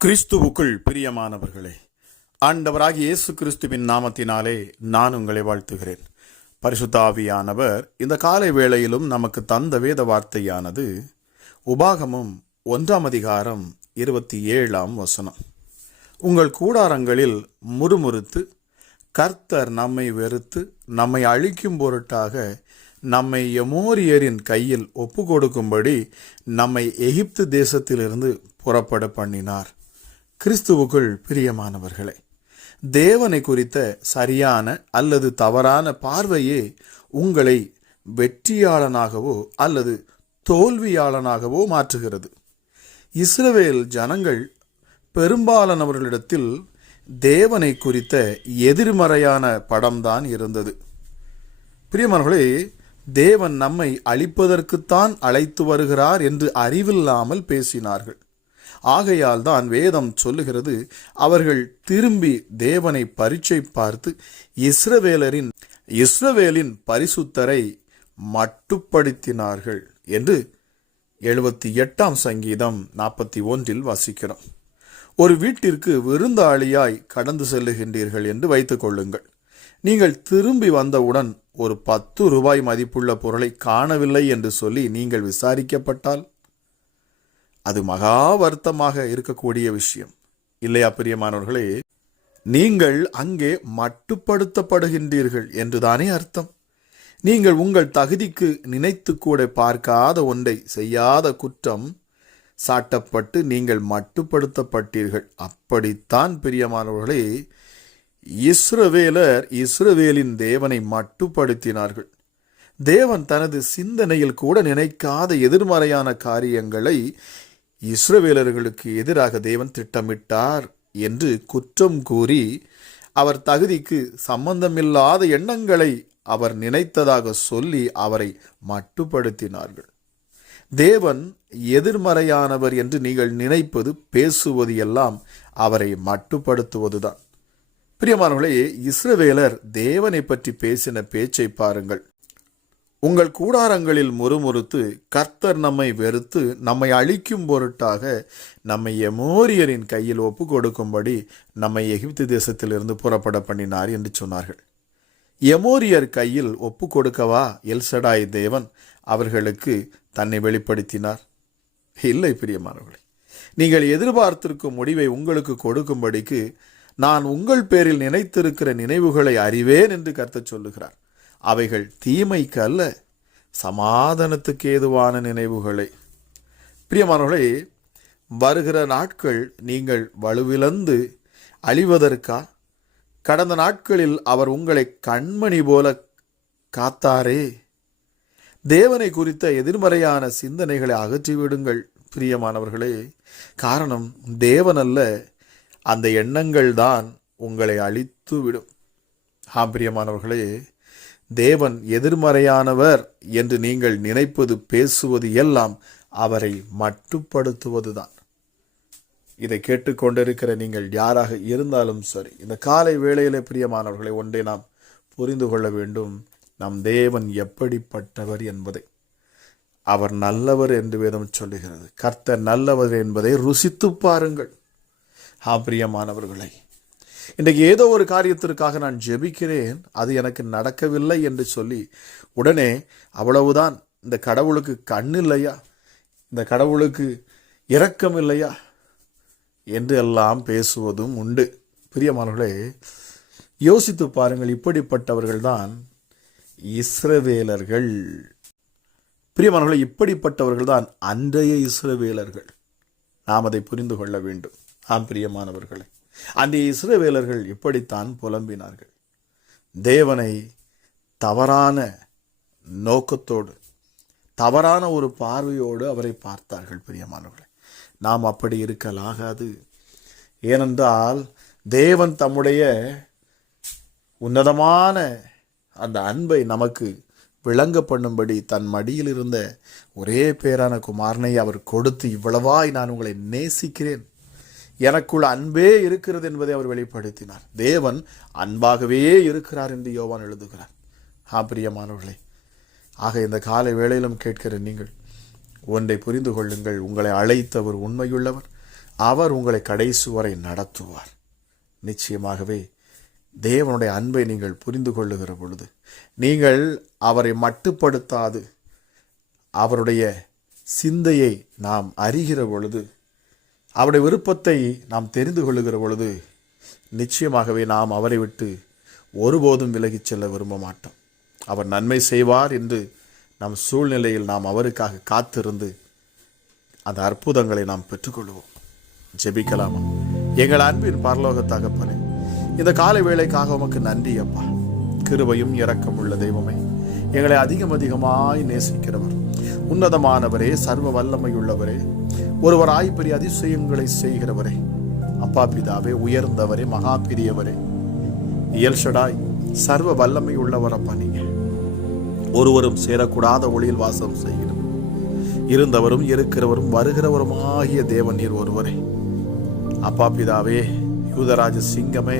கிறிஸ்துவுக்குள் பிரியமானவர்களே, ஆண்டவராகிய இயேசு கிறிஸ்துவின் நாமத்தினாலே நான் உங்களை வாழ்த்துகிறேன். பரிசுத்த ஆவியானவர் இந்த காலை வேளையிலும் நமக்கு தந்த வேத வார்த்தையானது உபாகமம் 1:27 உங்கள் கூடாரங்களில் முறுமுறுத்து கர்த்தர் நம்மை வெறுத்து நம்மை அழிக்கும் பொருட்டாக நம்மை எமோரியரின் கையில் ஒப்பு கொடுக்கும்படி நம்மை எகிப்து தேசத்திலிருந்து புறப்பட பண்ணினார். கிறிஸ்துவுக்குள் பிரியமானவர்களே, தேவனை குறித்த சரியான அல்லது தவறான பார்வையே உங்களை வெற்றியாளனாகவோ அல்லது தோல்வியாளனாகவோ மாற்றுகிறது. இஸ்ரவேல் ஜனங்கள் பெரும்பாலானவர்களிடத்தில் தேவனை குறித்த எதிர்மறையான படம்தான் இருந்தது. பிரியமானவர்களே, தேவன் நம்மை அழிப்பதற்குத்தான் அழைத்து வருகிறார் என்று அறிவில்லாமல் பேசினார்கள். ஆகையால் தான் வேதம் சொல்லுகிறது, அவர்கள் திரும்பி தேவனை பரீட்சை பார்த்து இஸ்ரவேலின் பரிசுத்தரை மட்டுப்படுத்தினார்கள் என்று 78 சங்கீதம் 41 வாசிக்கிறோம். ஒரு வீட்டிற்கு விருந்தாளியாய் கடந்து செல்லுகின்றீர்கள் என்று வைத்துக் கொள்ளுங்கள். நீங்கள் திரும்பி வந்தவுடன் ஒரு 10 ரூபாய் மதிப்புள்ள பொருளை காணவில்லை என்று சொல்லி நீங்கள் விசாரிக்கப்பட்டால் அது மகா வருத்தமாக இருக்கக்கூடிய விஷயம் இல்லையா? பிரியமானவர்களே, நீங்கள் அங்கே மட்டுப்படுத்தப்படுகின்றீர்கள் என்றுதானே அர்த்தம். நீங்கள் உங்கள் தகுதிக்கு நினைத்து கூட பார்க்காத ஒன்றை செய்யாத குற்றம் சாட்டப்பட்டு நீங்கள் மட்டுப்படுத்தப்பட்டீர்கள். அப்படித்தான் பிரியமானவர்களே, இஸ்ரவேலின் தேவனை மட்டுப்படுத்தினார்கள். தேவன் தனது சிந்தனையில் கூட நினைக்காத எதிர்மறையான காரியங்களை இஸ்ரவேலர்களுக்கு எதிராக தேவன் திட்டமிட்டார் என்று குற்றம் கூறி அவர் தகுதிக்கு சம்பந்தமில்லாத எண்ணங்களை அவர் நினைத்ததாக சொல்லி அவரை மட்டுப்படுத்தினார்கள். தேவன் எதிர்மறையானவர் என்று நீங்கள் நினைப்பது, பேசுவது எல்லாம் அவரை மட்டுப்படுத்துவதுதான். பிரியமானவர்களே, இஸ்ரவேலர் தேவனை பற்றி பேசின பேச்சை பாருங்கள். உங்கள் கூடாரங்களில் முறுமுறுத்து கர்த்தர் நம்மை வெறுத்து நம்மை அழிக்கும் பொருட்டாக நம்மை எமோரியரின் கையில் ஒப்பு கொடுக்கும்படி நம்மை எகிப்து தேசத்திலிருந்து புறப்பட பண்ணினார் என்று சொன்னார்கள். எமோரியர் கையில் ஒப்பு கொடுக்கவா எல்சடாய் தேவன் அவர்களுக்கு தன்னை வெளிப்படுத்தினார்? இல்லை பிரியமானவர்களே, நீங்கள் எதிர்பார்த்திருக்கும் முடிவை உங்களுக்கு கொடுக்கும்படிக்கு நான் உங்கள் பேரில் நினைத்திருக்கிற நினைவுகளை அறிவேன் என்று கர்த்தர் சொல்லுகிறார். அவைகள் தீமைக்கு அல்ல, சமாதானத்துக்கு ஏதுவான நினைவுகளை. பிரியமானவர்களே, வருகிற நாட்கள் நீங்கள் வலுவிழந்து அழிவதற்கா? கடந்த நாட்களில் அவர் உங்களை கண்மணி போல காத்தாரே. தேவனை குறித்த எதிர்மறையான சிந்தனைகளை அகற்றிவிடுங்கள் பிரியமானவர்களே. காரணம் தேவன் அல்ல, அந்த எண்ணங்கள் தான் உங்களை அழித்துவிடும். பிரியமானவர்களே, தேவன் எதிர்மறையானவர் என்று நீங்கள் நினைப்பது, பேசுவது எல்லாம் அவரை மட்டுப்படுத்துவதுதான். இதை கேட்டுக்கொண்டிருக்கிற நீங்கள் யாராக இருந்தாலும் சரி, இந்த காலை வேளையிலே பிரியமானவர்களை ஒன்றை நாம் புரிந்து கொள்ள வேண்டும். நம் தேவன் எப்படிப்பட்டவர் என்பதை. அவர் நல்லவர் என்று வேதம் சொல்லுகிறது. கர்த்தர் நல்லவர் என்பதை ருசித்து பாருங்கள். பிரியமானவர்களை, இன்றைக்கு ஏதோ ஒரு காரியத்திற்காக நான் ஜெபிக்கிறேன், அது எனக்கு நடக்கவில்லை என்று சொல்லி உடனே அவ்வளவுதான், இந்த கடவுளுக்கு கண் இல்லையா, இந்த கடவுளுக்கு இரக்கம் இல்லையா என்று எல்லாம் பேசுவதும் உண்டு. பிரியமானவர்களே, யோசித்து பாருங்கள். இப்படிப்பட்டவர்கள் தான் இஸ்ரவேலர்கள். பிரியமானவர்களே, இப்படிப்பட்டவர்கள் தான் அன்றைய இஸ்ரவேலர்கள். நாம் அதை புரிந்து கொள்ள வேண்டும். பிரியமானவர்களே, அன்றைய இஸ்ரவேலர்கள் இப்படித்தான் புலம்பினார்கள். தேவனை தவறான நோக்கத்தோடு, தவறான ஒரு பார்வையோடு அவரை பார்த்தார்கள். பிரியமானவர்களே, நாம் அப்படி இருக்கலாகாது. ஏனென்றால் தேவன் தம்முடைய உன்னதமான அந்த அன்பை நமக்கு விளங்க பண்ணும்படி தன் மடியில் இருந்த ஒரே பேரான குமாரனை அவர் கொடுத்து, இவ்வளவாய் நான் உங்களை நேசிக்கிறேன், எனக்குள் அன்பே இருக்கிறது என்பதை அவர் வெளிப்படுத்தினார். தேவன் அன்பாகவே இருக்கிறார் என்று யோவான் எழுதுகிறார். பிரியமானவர்களே, ஆக இந்த காலை வேளையிலும் கேட்கிற நீங்கள் ஒன்றை புரிந்து கொள்ளுங்கள். உங்களை அழைத்தவர் உண்மையுள்ளவர். அவர் உங்களை கடைசி வரை நடத்துவார். நிச்சயமாகவே தேவனுடைய அன்பை நீங்கள் புரிந்து கொள்ளுகிற பொழுது, நீங்கள் அவரை மட்டுப்படுத்தாது அவருடைய சிந்தையை நாம் அறிகிற பொழுது, அவருடைய விருப்பத்தை நாம் தெரிந்து கொள்ளுகிற பொழுது, நிச்சயமாகவே நாம் அவரை விட்டு ஒருபோதும் விலகிச் செல்ல விரும்ப மாட்டோம். அவர் நன்மை செய்வார் என்று நம் சூழ்நிலையில் நாம் அவருக்காக காத்திருந்து அந்த அற்புதங்களை நாம் பெற்றுக்கொள்வோம். ஜெபிக்கலாமா? எங்கள் அன்பின் பரலோக தகப்பனே, இந்த காலை வேளைக்காக உமக்கு நன்றி அப்பா. கிருபையும் இரக்கம் உள்ள தெய்வமே, எங்களை அதிகமாய் நேசிக்கிறவர், உன்னதமானவரே, சர்வ வல்லமை உள்ளவரே, ஒருவராய் பெரிய அதிசயங்களை செய்கிறவரே, அப்பா பிதாவே, உயர்ந்தவரே, மகா பெரியவரே, எல்ஷடாய், சர்வ வல்லமை உள்ளவர் அப்பா. நீங்க ஒருவரும் சேரக்கூடாத ஒளியில் வாசம் செய்கிறவர், இருந்தவரும் இருக்கிறவரும் வருகிறவருமாகிய தேவன் நீர் ஒருவரே. அப்பா பிதாவே, யூதராஜ சிங்கமே,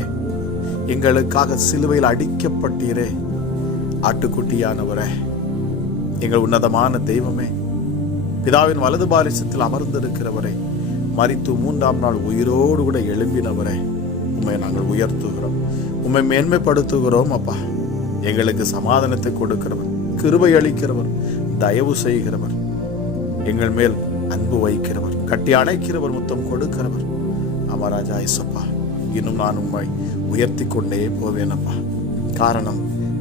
எங்களுக்காக சிலுவையில் அடிக்கப்பட்டீரே, ஆட்டுக்குட்டியானவரே, எங்கள் உன்னதமான தெய்வமே, பிதாவின் வலது பாரிசத்தில் அமர்ந்திருக்கிறவரே, மரித்து 3ஆம் நாள் உயிரோடு கூட எழும்பினவரே, உம்மை நாங்கள் உயர்த்துகிறோம், உம்மை மேன்மைப்படுத்துகிறோம் அப்பா. எங்களுக்கு சமாதானத்தை கொடுக்கிறவர், கிருபை அளிக்கிறவர், தயவு செய்கிறவர், எங்கள் மேல் அன்பு வைக்கிறவர், கட்டி அணைக்கிறவர், முத்தம் கொடுக்கிறவர். அமராஜா இசப்பா, இன்னும் நான் உம்மை உயர்த்தி கொண்டே போவேனப்பா. காரணம்,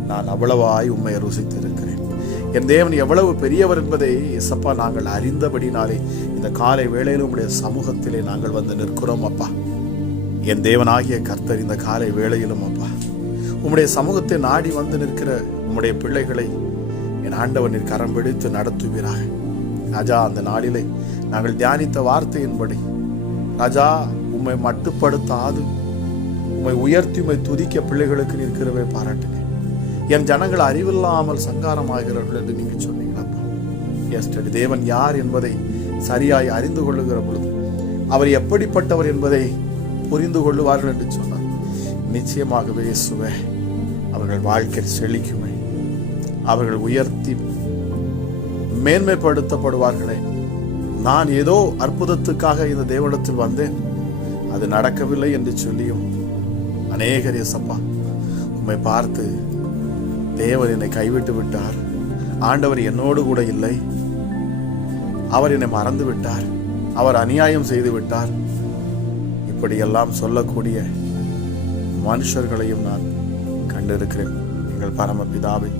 நான் அவ்வளவாய் உம்மை ருசித்திருக்கிறேன். என் தேவன் எவ்வளவு பெரியவர் என்பதை இசப்பா நாங்கள் அறிந்தபடினாலே இந்த காலை வேளையில் உம்முடைய சமூகத்திலே நாங்கள் வந்து நிற்கிறோம் அப்பா. என் தேவனாகிய கர்த்தர் இந்த காலை வேளையிலும் அப்பா உம்முடைய சமூகத்தை நாடி வந்து நிற்கிற உம்முடைய பிள்ளைகளை என் ஆண்டவர் நீர் கரம் பிடித்து நடத்துவீராக. ராஜா, அந்த நாளிலே நாங்கள் தியானித்த வார்த்தையின்படி ராஜா, உம்மை மட்டுப்படுத்தாது உம்மை உயர்த்தி உம்மை துதிக்க பிள்ளைகளுக்கு நிற்கிறவே பாராட்டினேன். என் ஜனங்கள் அறிவில்லாமல் சங்காரமாகிறார்கள் என்று நீங்க சொன்னீங்களப்பா. எஸ்டடி தேவன் யார் என்பதை சரியாய் அறிந்து கொள்ளுகிற பொழுது அவர் எப்படிப்பட்டவர் என்பதை புரிந்து கொள்ளுவார்கள் என்று சொன்னார். நிச்சயமாகவே இயேசுவே, அவர்கள் வாழ்க்கை செழிக்குமே, அவர்கள் உயர்த்தி மேன்மைப்படுத்தப்படுவார்களே. நான் ஏதோ அற்புதத்துக்காக இந்த தேவனிடத்தில் வந்தேன், அது நடக்கவில்லை என்று சொல்லியும் அநேகர் இயேசப்பா உம்மை பார்த்து, தேவன் என்னை கைவிட்டு விட்டார், ஆண்டவர் என்னோடு கூட இல்லை, அவர் என்னை மறந்து விட்டார், அவர் அநியாயம் செய்து விட்டார், இப்படியெல்லாம் சொல்லக்கூடிய மனுஷர்களையும் நான் கண்டிருக்கிறேன். எங்கள் பரமபிதாவை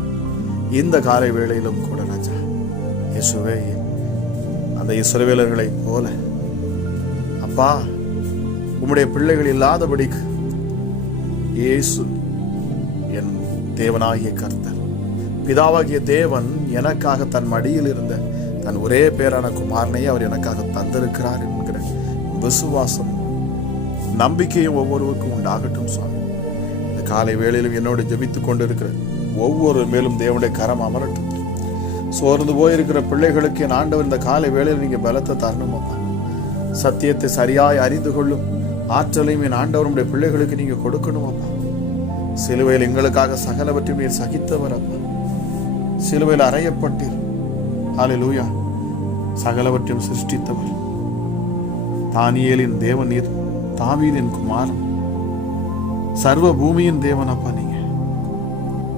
இந்த காலை வேளையிலும் கூட ராஜா இயேசுவே, அந்த இஸ்ரவேலர்களை போல அப்பா உம்முடைய பிள்ளைகள் இல்லாதபடிக்கு இயேசு என் தேவனாகிய கர்த்தர், பிதாவாகிய தேவன் எனக்காக தன் மடியில் இருந்த தன் ஒரே பேரான குமாரனையே அவர் எனக்காக தந்திருக்கிறார் என்கிற விசுவாசம் நம்பிக்கையும் ஒவ்வொருவருக்கும் உண்டாகட்டும் சுவாமி. இந்த காலை வேளையிலும் என்னோடு ஜெபித்துக் கொண்டிருக்கிற ஒவ்வொரு மேலும் தேவனுடைய கரம் அமரட்டும். சோர்ந்து போயிருக்கிற பிள்ளைகளுக்கு என் ஆண்டவர் இந்த காலை வேளையில் நீங்க பலத்தை தரணும் அப்பா. சத்தியத்தை சரியாய் அறிந்து கொள்ளும் ஆற்றலையும் என் ஆண்டவருடைய பிள்ளைகளுக்கு நீங்க கொடுக்கணும் அப்பா. சிலுவையில் எங்களுக்காக சகலவற்றையும் நீர் சகித்தவர் அப்பா. சிலுவையில் அறையப்பட்டீர். ஹல்லேலூயா. சகலவற்றையும் சிருஷ்டித்தவர் தானியேலின் தேவன் நீர், தாவீதின் குமாரன், சர்வ பூமியின் தேவன் அப்பா. நீங்க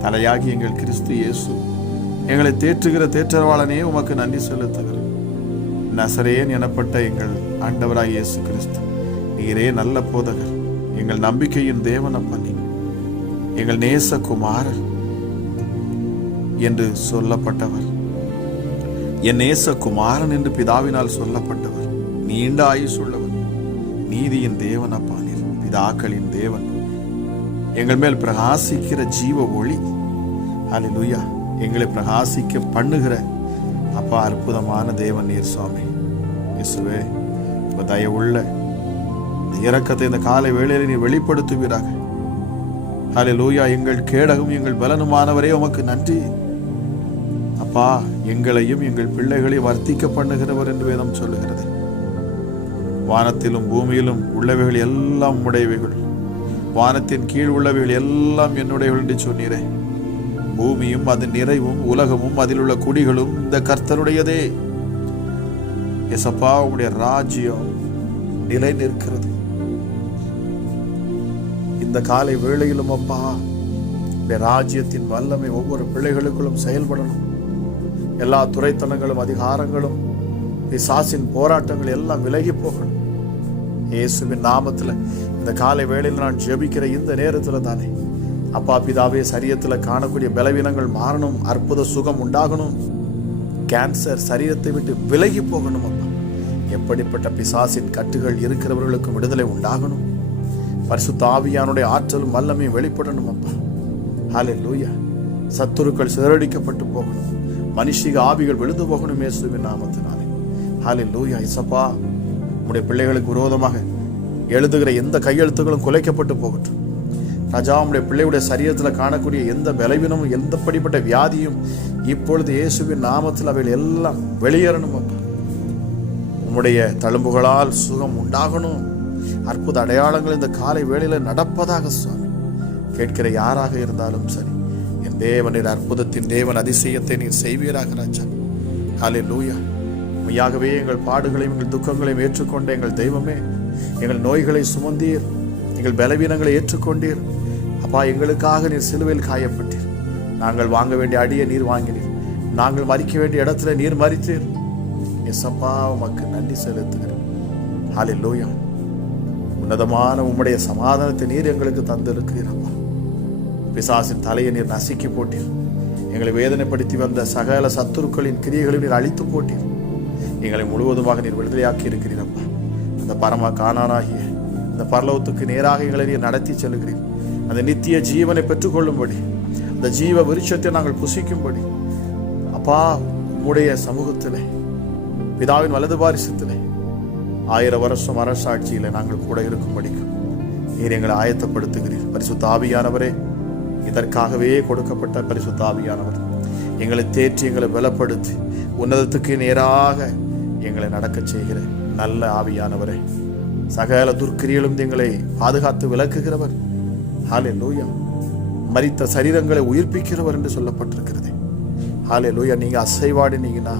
தலையாகி எங்கள் கிறிஸ்து இயேசு, எங்களை தேற்றுகிற தேற்றவாளனே உமக்கு நன்றி செலுத்துகிறோம். நசரேயன் எனப்பட்ட எங்கள் ஆண்டவராய் இயேசு கிறிஸ்து நீரே நல்ல போதகர், எங்கள் நம்பிக்கையின் தேவன் அப்பா. நீங்க எங்கள் நேசகுமாரர் என்று சொல்லப்பட்டவர், என் நேசகுமாரன் என்று பிதாவினால் சொல்லப்பட்டவர், நீண்ட ஆயுசுள்ளவர், நீதியின் தேவன் அப்பா. நீர் பிதாக்களின் தேவன், எங்கள் மேல் பிரகாசிக்கிற ஜீவ ஒளி. ஹல்லேலூயா. எங்களை பிரகாசிக்க பண்ணுகிற அப்பா அற்புதமான தேவன் நீர் சுவாமி. இயேசுவே, தயவுள்ள இரக்கத்தை இந்த காலை வேளையில் நீ வெளிப்படுத்துவீராக. ஹல்லேலூயா. எங்கள் கேடகம் எங்கள் பலனுமானவரே உமக்கு நன்றி அப்பா. எங்களையும் எங்கள் பிள்ளைகளையும் வர்த்திக்க பண்ணுகிறவர் என்று வேதம் சொல்லுகிறது. வானத்திலும் பூமியிலும் உள்ளவைகள் எல்லாம் உடையவைகள், வானத்தின் கீழ் உள்ளவைகள் எல்லாம் என்னுடையவள் என்று சொன்னீரே. பூமியும் அதன் நிறைவும் உலகமும் அதில் உள்ள குடிகளும் இந்த கர்த்தருடையதே. எசப்பா, உம்முடைய ராஜ்யம் நிலை நிற்கிறது. இந்த காலை வேளையிலும் அப்பா ராஜ்யத்தின் வல்லமை ஒவ்வொரு பிள்ளைகளுக்குள்ளும் செயல்படணும். எல்லா துரைத்தனங்களும் அதிகாரங்களும் பிசாசின் போராட்டங்கள் எல்லாம் விலகி போகணும். இயேசுவின் நாமத்துல இந்த காலை வேளையில் நான் ஜெபிக்கிற இந்த நேரத்துல தானே அப்பா பிதாவே சரீரத்துல காணக்கூடிய பலவீனங்கள் மாறணும், அற்புத சுகம் உண்டாகணும், கேன்சர் சரீரத்தை விட்டு விலகி போகணும். அப்பா எப்படிப்பட்ட பிசாசின் கட்டுகள் இருக்கிறவர்களுக்கும் விடுதலை உண்டாகணும். பரிசுத்த ஆவியானுடைய ஆற்றலும் வல்லமையும் வெளிப்படணும். அப்பா ஹல்லேலூயா. சத்துருக்கள் சிதறடிக்கப்பட்டு போகணும், மனுஷிக ஆவிகள் விழுந்து போகணும் இயேசுவின் நாமத்தினாலே. ஹல்லேலூயா. இயேசப்பா உம்முடைய பிள்ளைகளுக்கு விரோதமாக எழுதுகிற எந்த கையெழுத்துகளும் குலைக்கப்பட்டு போகட்டும். ராஜா உம்முடைய பிள்ளையுடைய சரீரத்தில் காணக்கூடிய எந்த பலவீனமும் எந்த படிப்பட்ட வியாதியும் இப்பொழுது இயேசுவின் நாமத்தில் அவைகள் எல்லாம் வெளியேறணும். அப்பா உம்முடைய தழும்புகளால் சுகம் உண்டாகணும். அற்புத அடையாளங்கள் இந்த காலை வேளையில நடப்பதாக சுவாமி. கேட்கிற யாராக இருந்தாலும் சரி, என் தேவனின் அற்புதத்தின் தேவன் அதிசயத்தை நீர் செய்வீராக ராஜா. ஹல்லேலூயா. மெய்யாகவே எங்கள் பாடுகளையும் எங்கள் துக்கங்களையும் ஏற்றுக்கொண்ட எங்கள் தெய்வமே, எங்கள் நோய்களை சுமந்தீர், எங்கள் பலவீனங்களை ஏற்றுக்கொண்டீர். அப்பா எங்களுக்காக நீர் சிலுவையில் காயப்பட்டீர். நாங்கள் வாங்க வேண்டிய அடியை நீர் வாங்கினீர், நாங்கள் மறிக்க வேண்டிய இடத்துல நீர் மறித்தீர். எஸ்அப்பா உமக்கு நன்றி செலுத்துகிறேன். ஹல்லேலூயா. உன்னதமான உம்முடைய சமாதானத்தை நீர் எங்களுக்கு தந்திருக்கிறீர். அப்பா பிசாசின் தலையை நீர் நசுக்கி போட்டீர். எங்களை வேதனைப்படுத்தி வந்த சகல சத்துருக்களின் கிரியைகளை நீர் அழித்து போட்டீர். எங்களை முழுவதுமாக நீர் விடுதலையாக்கி இருக்கிறீர். அப்பா அந்த பரம காணானாகிய அந்த பரலோகத்துக்கு நேராக எங்களை நீர் நடத்தி செல்கிறீர். அந்த நித்திய ஜீவனை பெற்றுக்கொள்ளும்படி, அந்த ஜீவ விருட்சத்தை நாங்கள் புசிக்கும்படி அப்பா உம்முடைய சமூகத்திலே பிதாவின் வலது பாரிசத்திலே 1000 வருஷம் அரசாட்சியில நாங்கள் கூட இருக்கும்படிக்கு நீர் எங்களை ஆயத்தப்படுத்துகிறீர். பரிசுத்த ஆவியானவரே, இதற்காகவே கொடுக்கப்பட்ட பரிசுத்த ஆவியானவர் எங்களை தேற்றி எங்களை பலப்படுத்தி உன்னதத்துக்கு நேராக எங்களை நடக்க செய்கிற நல்ல ஆவியானவரே, சகல துர்க்கிரிகளும் எங்களை பாதுகாத்து விலக்குகிறவர். ஹல்லேலூயா. மரித்த சரீரங்களை உயிர்ப்பிக்கிறவர் என்று சொல்லப்பட்டிருக்கிறது. ஹல்லேலூயா. நீங்க அசைவாடினீங்கன்னா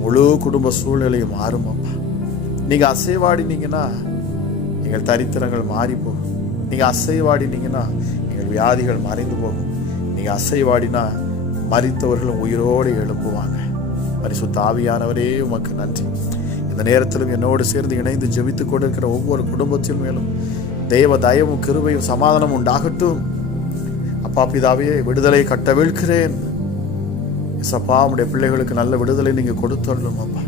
முழு குடும்ப சூழ்நிலையும் மாறும். அப்பா நீங்க அசைவாடினீங்கன்னா எங்கள் தரித்திரங்கள் மாறி போகும். நீங்க அசைவாடினீங்கன்னா எங்கள் வியாதிகள் மறைந்து போகும். நீங்க அசைவாடினா மரித்தவர்களும் உயிரோடு எழுப்புவாங்க. பரிசுத்த ஆவியானவரே உமக்கு நன்றி. இந்த நேரத்திலும் என்னோடு சேர்ந்து இணைந்து ஜெபித்துக் கொண்டிருக்கிற ஒவ்வொரு குடும்பத்தின் மேலும் தேவ தயவும் கிருபையும் சமாதானம் உண்டாகட்டும். அப்பா பிதாவே விடுதலை கட்டவிழ்கிறேன். இசப்பா உடைய பிள்ளைகளுக்கு நல்ல விடுதலை நீங்க கொடுத்துள்ளோம். அப்பா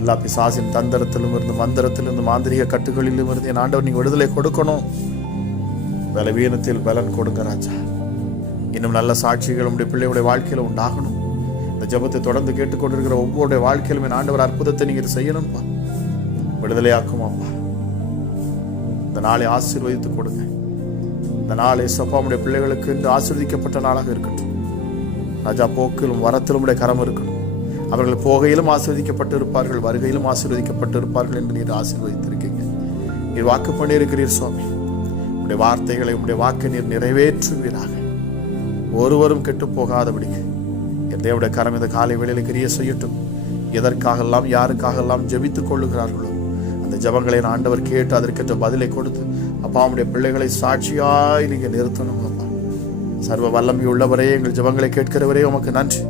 எல்லா பிசாசின் தந்திரத்திலும் இருந்து மந்திரத்திலிருந்து மாந்திரிக கட்டுகளிலும் இருந்து என் ஆண்டவர் நீங்க விடுதலை கொடுக்கணும். பலவீனத்தில் பலன் கொடுங்க ராஜா. இன்னும் நல்ல சாட்சிகள் உடைய பிள்ளையுடைய வாழ்க்கையில உண்டாகணும். இந்த ஜெபத்தை தொடர்ந்து கேட்டுக்கொண்டிருக்கிற ஒவ்வொருடைய வாழ்க்கையிலும் என் ஆண்டவர் அற்புதத்தை நீங்க செய்யணும்ப்பா. விடுதலையாக்கும் அப்பா. இந்த நாளை ஆசீர்வதித்து கொடுங்க. இந்த நாள் இயேசப்பா உடைய பிள்ளைகளுக்கு இன்று ஆசீர்வதிக்கப்பட்ட நாளாக இருக்கட்டும் ராஜா. போக்கிலும் வரத்திலும் உடைய கரம் இருக்கணும். அவர்கள் போகையிலும் ஆசீர்வதிக்கப்பட்டு இருப்பார்கள், வருகையிலும் ஆசீர்வதிக்கப்பட்டு இருப்பார்கள் என்று நீர் ஆசீர்வதித்திருக்கீங்க. நீர் வாக்கு பண்ணியிருக்கிறீர் சுவாமி. உடைய வார்த்தைகளை உடைய வாக்கை நீர் நிறைவேற்றுவீராக. ஒருவரும் கெட்டு போகாதபடிக்கு என் தேவனுடைய கரம் இந்த காலை வேளையில கிரியை செய்யட்டும். எதற்காகலாம் யாருக்காகலாம் ஜெபித்துக் கொள்ளுகிறார்களோ அந்த ஜெபங்களை ஆண்டவர் கேட்டு அதற்கேற்ற பதிலை கொடுத்து அப்பா உடைய பிள்ளைகளை சாட்சியாய் நீங்க நிறுத்தணும். அப்பா சர்வ வல்லமை உள்ளவரே, எங்கள் ஜெபங்களை கேட்கிறவரே உமக்கு நன்றி.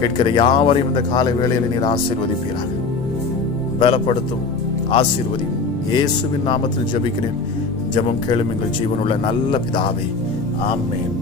கேட்கிற யாவரையும் இந்த காலை வேளையில நீர் ஆசீர்வதிப்பீராக. பலப்படுத்தும், ஆசீர்வதியும். இயேசுவின் நாமத்தில் ஜெபிக்கிறேன். ஜெபம் கேளும் எங்கள் ஜீவனுள்ள நல்ல பிதாவே. ஆமென்.